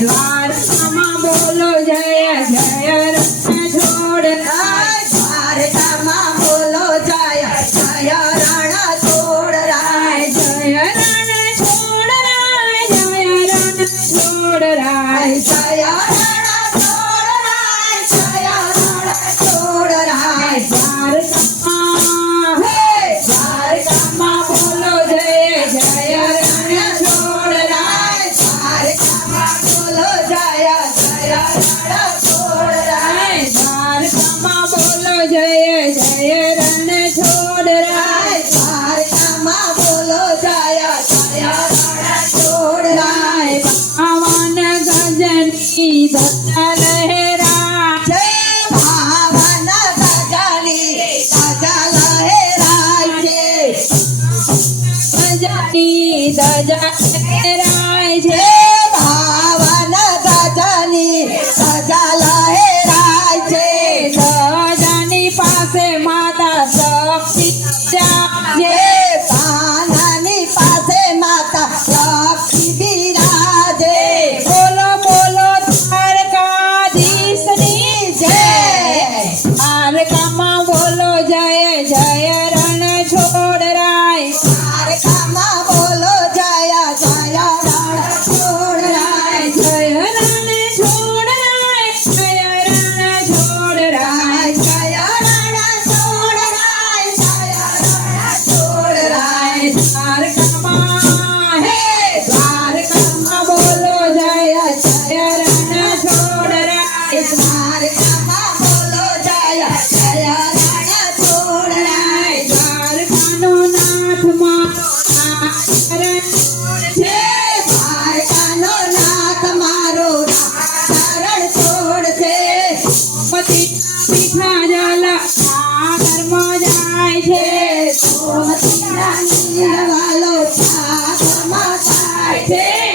દ્વારકામાં બોલો જય જય રણ છોડરાય દ્વારકામાં બોલો જય જય રણ છોડરાય જય રણ છોડરાય જય રણ છોડરાય જય રણ છોડરાય જય રણ છોડરાય દ્વારકામાં દ્વારકામાં બોલો જય જય રણ છોડરાય દ્વારકામાં બોલો જય જય રણ છોડરાય દ્વારકામાં બોલો જય જય રણ છોડરાય દ્વારકામાં બોલો જય જય રણ છોડરાય પાવન ગજની ધજા લહેરા જય ભાવન ગજની ધજા લહેરાય છે ગજની ધજા લહેરાય છે ભાવન ગજની ધજા લહેરાય છે ધજાની પાસે માતા શક્તિ જે પાનાની પાસે માતા લક્ષ્મી બિરાજે બોલો બોલો દ્વારકાધીશની જય દ્વારકામાં બોલો જય જય રણ છોડરાય દ્વારકામાં બોલો જય જય રણ છોડરાય જય રણ છોડરાય જય રણ છોડરાય જય રણ છોડરાય જય રણ છોડરાય દ્વારકામાં દ્વારકામાં બોલો જય જય રણ છોડરાય દ્વારકામાં બોલો જય જય રણ છોડરાય દ્વારકાનો નાથ મારો શરણ છે દ્વારકાનો નાથ મારો શરણ છોડ છે પતિ પીઠા જલ સાગરમાં જાય છે સોમતીના નીરવાલો સાગરમાં જાય છે